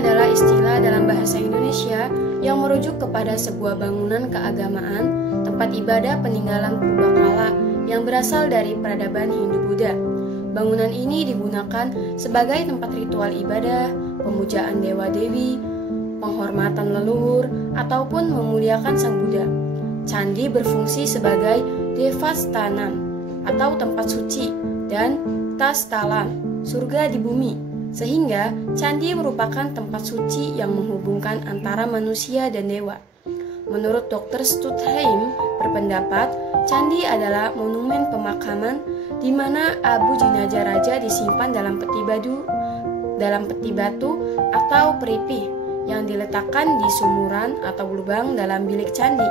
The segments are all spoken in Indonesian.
adalah istilah dalam bahasa Indonesia yang merujuk kepada sebuah bangunan keagamaan, tempat ibadah peninggalan purbakala yang berasal dari peradaban Hindu-Buddha. Bangunan ini digunakan sebagai tempat ritual ibadah, pemujaan dewa-dewi, penghormatan leluhur, ataupun memuliakan Sang Buddha. Candi berfungsi sebagai devasthanam atau tempat suci dan tastalam, surga di bumi, sehingga candi merupakan tempat suci yang menghubungkan antara manusia dan dewa. Menurut Dr. Stutheim berpendapat, candi adalah monumen pemakaman di mana abu jenazah raja disimpan dalam peti batu atau peripih yang diletakkan di sumuran atau lubang dalam bilik candi.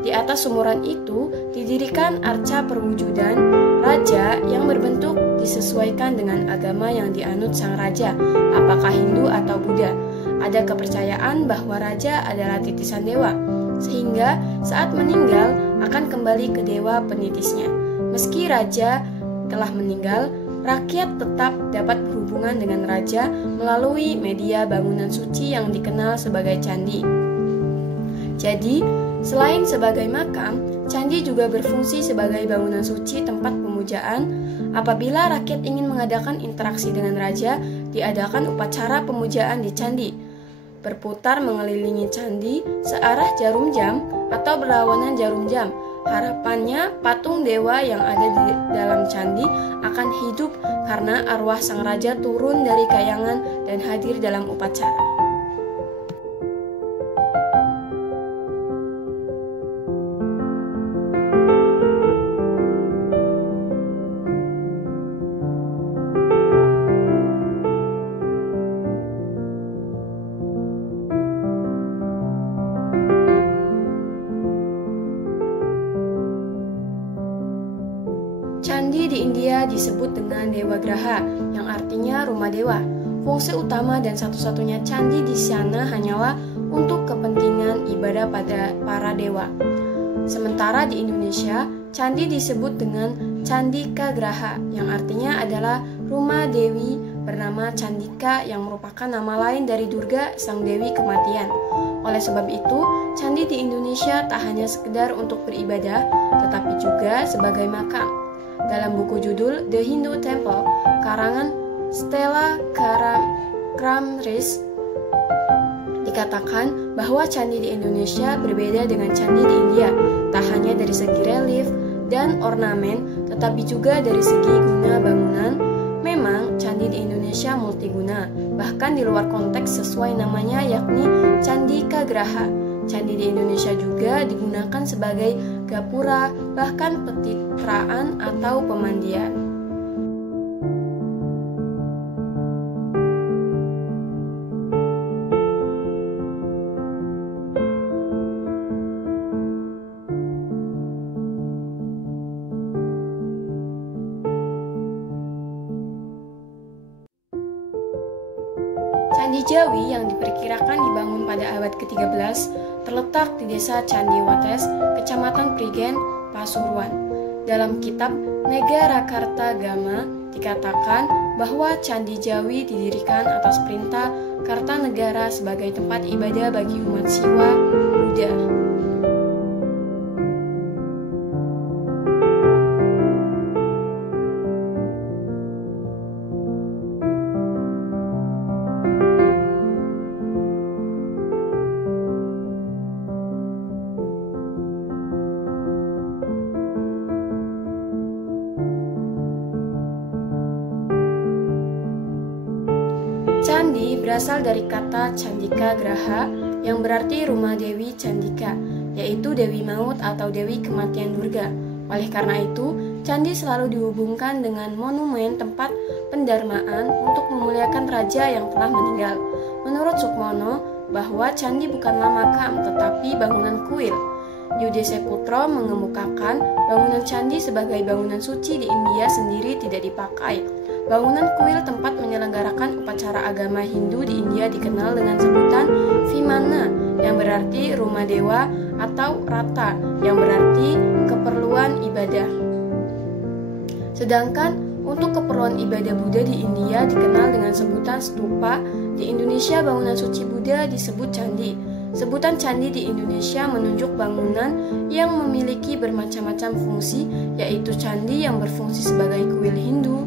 Di atas sumuran itu didirikan arca perwujudan raja yang berbentuk disesuaikan dengan agama yang dianut sang raja, apakah Hindu atau Buddha. Ada kepercayaan bahwa raja adalah titisan dewa, sehingga saat meninggal akan kembali ke dewa penitisnya. Meski raja telah meninggal, rakyat tetap dapat berhubungan dengan raja melalui media bangunan suci yang dikenal sebagai candi. Jadi, selain sebagai makam, candi juga berfungsi sebagai bangunan suci tempat pemujaan. Apabila rakyat ingin mengadakan interaksi dengan raja, diadakan upacara pemujaan di candi. Berputar mengelilingi candi searah jarum jam atau berlawanan jarum jam. Harapannya patung dewa yang ada di dalam candi akan hidup karena arwah sang raja turun dari kayangan dan hadir dalam upacara. Candi di India disebut dengan Dewa Graha, yang artinya rumah dewa. Fungsi utama dan satu-satunya candi di sana hanyalah untuk kepentingan ibadah pada para dewa. Sementara di Indonesia, candi disebut dengan Candika Graha, yang artinya adalah rumah dewi bernama Candika yang merupakan nama lain dari Durga, sang dewi kematian. Oleh sebab itu, candi di Indonesia tak hanya sekedar untuk beribadah, tetapi juga sebagai makam. Dalam buku judul The Hindu Temple, karangan Stella Kramris, dikatakan bahwa candi di Indonesia berbeda dengan candi di India, tak hanya dari segi relief dan ornamen, tetapi juga dari segi guna bangunan. Memang, candi di Indonesia multiguna, bahkan di luar konteks sesuai namanya yakni Candika Graha. Candi di Indonesia juga digunakan sebagai gapura, bahkan petitraan atau pemandian. Candi Jawi yang diperkirakan dibangun pada abad ke-13 terletak di desa Candiwates, Kecamatan Prigen, Pasuruan. Dalam kitab Negarakartagama dikatakan bahwa Candi Jawi didirikan atas perintah Kartanegara sebagai tempat ibadah bagi umat Siwa Buddha. Candi berasal dari kata Candika Graha yang berarti rumah Dewi Candika, yaitu Dewi Maut atau Dewi Kematian Durga. Oleh karena itu, candi selalu dihubungkan dengan monumen tempat pendarmaan untuk memuliakan raja yang telah meninggal. Menurut Sukmono, bahwa candi bukanlah makam tetapi bangunan kuil. Yudese Putro mengemukakan bangunan candi sebagai bangunan suci di India sendiri tidak dipakai. Bangunan kuil tempat menyelenggarakan upacara agama Hindu di India dikenal dengan sebutan Vimana, yang berarti rumah dewa, atau Rata, yang berarti keperluan ibadah. Sedangkan untuk keperluan ibadah Buddha di India dikenal dengan sebutan stupa Di Indonesia, bangunan suci Buddha disebut candi. Sebutan candi di Indonesia menunjuk bangunan yang memiliki bermacam-macam fungsi, yaitu candi yang berfungsi sebagai kuil Hindu,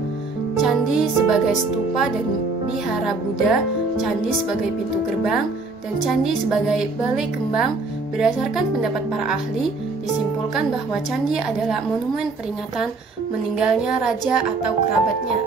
candi sebagai stupa dan vihara Buddha, candi sebagai pintu gerbang, dan candi sebagai balai kembang. Berdasarkan pendapat para ahli, disimpulkan bahwa candi adalah monumen peringatan meninggalnya raja atau kerabatnya.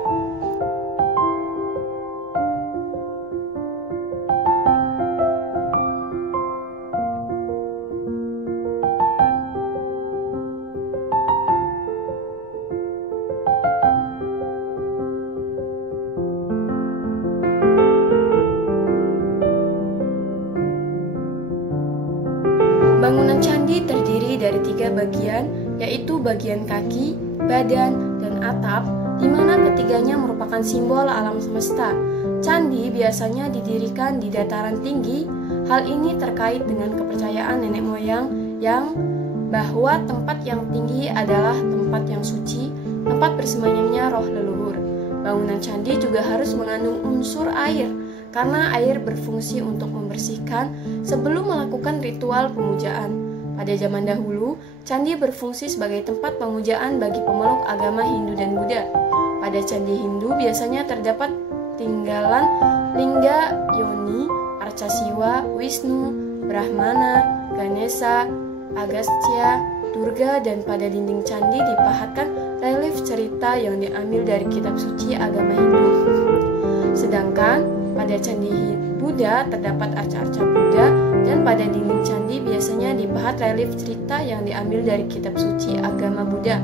Bangunan candi terdiri dari 3 bagian, yaitu bagian kaki, badan, dan atap, di mana ketiganya merupakan simbol alam semesta. Candi biasanya didirikan di dataran tinggi. Hal ini terkait dengan kepercayaan nenek moyang bahwa tempat yang tinggi adalah tempat yang suci, tempat bersemayamnya roh leluhur. Bangunan candi juga harus mengandung unsur air, karena air berfungsi untuk membersihkan sebelum melakukan ritual pemujaan. Pada zaman dahulu, candi berfungsi sebagai tempat pemujaan bagi pemeluk agama Hindu dan Buddha. Pada candi Hindu biasanya terdapat tinggalan lingga Yoni, Arca Siwa, Wisnu, Brahmana, Ganesha, Agastya, Durga, dan pada dinding candi dipahatkan relief cerita yang diambil dari kitab suci agama Hindu. Sedangkan pada candi Buddha terdapat arca-arca Buddha, dan pada dinding candi biasanya dipahat relief cerita yang diambil dari kitab suci agama Buddha.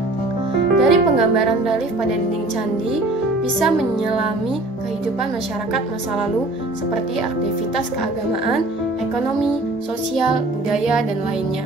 Dari penggambaran relief pada dinding candi bisa menyelami kehidupan masyarakat masa lalu seperti aktivitas keagamaan, ekonomi, sosial, budaya, dan lainnya.